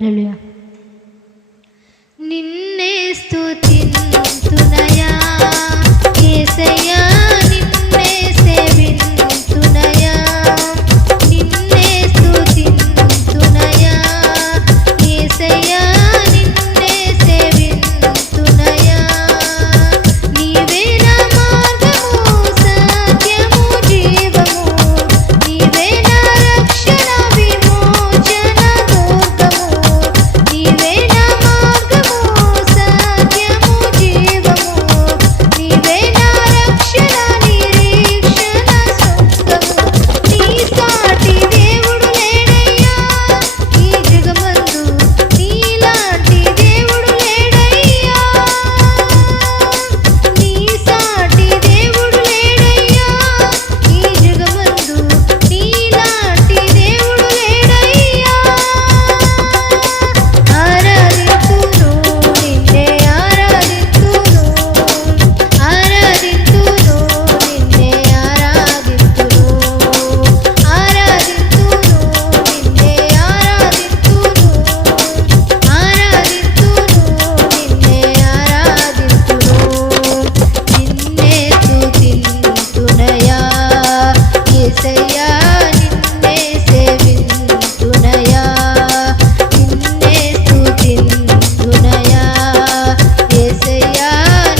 హల్లెలూయా. నిన్నే స్తుతింతునయా యేసయ్యా, నిన్నే సేవింతునయా, నిన్నే స్తుతింతునయా యేసయ్యా, నిన్నే సేవింతునయా. నీవే నా మార్గము సత్యము జీవము, నీవే నా రక్షణ విమోచన దుర్గము, నీవే నా మార్గము సత్యము జీవము, నీవే నా రక్షణ నిరీక్షణ సుఖము. నీ సాటి దేవుడు లేడయ్యా ఈ జగమందు, నీలాంటి దేవుడు లేడయ్యా, నీ సాటి దేవుడు లేడయ్యా ఈ జగమందు, నీలాంటి దేవుడు లేడయ్యా. ఆరాధింతును నిన్నే ఆరాధింతును, ఆరాధింతును నిన్నే ఆరాధింతును, ఆరాధింతును నిన్నే ఆరాధింతును, ఆరాధింతును నిన్నే ఆరాధింతును. నిన్నే స్తుతింతునయా యేసయ్యా, నిన్నే సేవింతునయా, నిన్నే స్తుతింతునయా యేసయ్యా,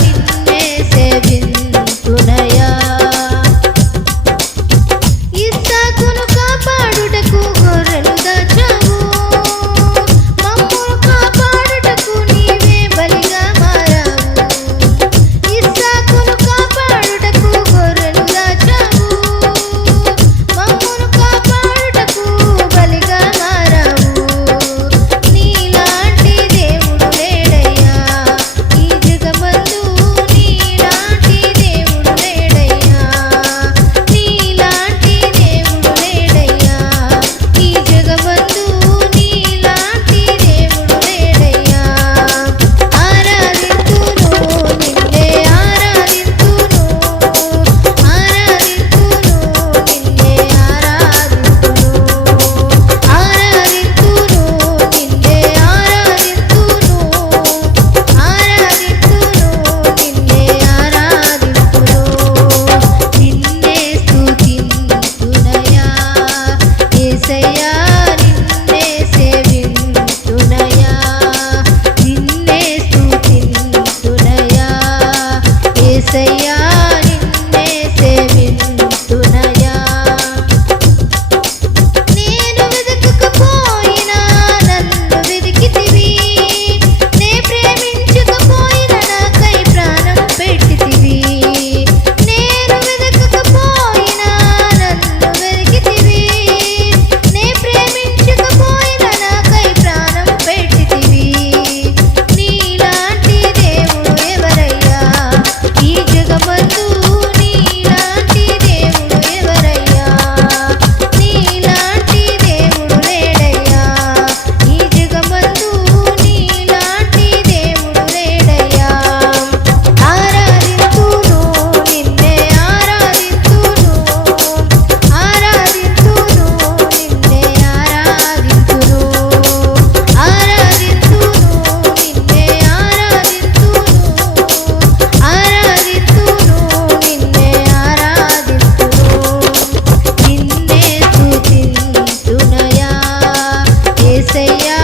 నిన్నే సేవింతునయా. ఇస్సాకును కాపాడుటకు గొర్రెలు దాచావు, మమ్మును కాపాడుటకు నీవే బలిగా మారావు. ఇస్సాకును కాపాడుటకు గొర్రెలు దాచావు, మమ్మును కాపాడుటకు బలిగా మారావు. నీలాంటి దేవుడు లేడయ్యా ఈ జగమందు, నీలాంటి దేవుడు లేడయ్యా, నీలాంటి దేవుడు లేడయ్యా ఈ జగమందు, నీలాంటి దేవుడు లేడయ్యా. ఆరాధింతును నిన్నే ఆరాధింతును, ఆరాధింతును నిన్నే ఆరాధింతును, ఆరాధింతును నిన్నే ఆరాధింతును, ఆరాధింతును నిన్నే ఆరాధింతును. నిన్నే స్తుతింతునయా యేసయ్యా, నిన్నే సేవింతునయా, నిన్నే స్తుతింతునయా యేసయ్యా, నిన్నే సేవింతునయా. నేను వెదకకపోయినా నన్ను వెదికితివి, నే ప్రేమించకపోయినా నాకై ప్రాణం పెట్టితివి. నేను వెదకకపోయినా నన్ను వెదికితివి, నే ప్రేమించకపోయినా నాకై ప్రాణం పెట్టితివి. నీలాంటి దేవుడు ఎవరయ్యా ఈ జగమందు, నీలాంటి దేవుడు ఎవరయ్యా, నీలాంటి దేవుడు లేడయ్యా ఈ జగమందు, నీలాంటి దేవుడు లేడయ్యా. ఆరాధింతును నిన్నే ఆరాధింతును, ఆరాధింతును నిన్నే ఆరాధింతును, ఆరాధింతును నిన్నే ఆరాధింతును, ఆరాధింతును నిన్నే ఆరాధింతును. నిన్నే స్తుతింతునయా యేసయ్యా,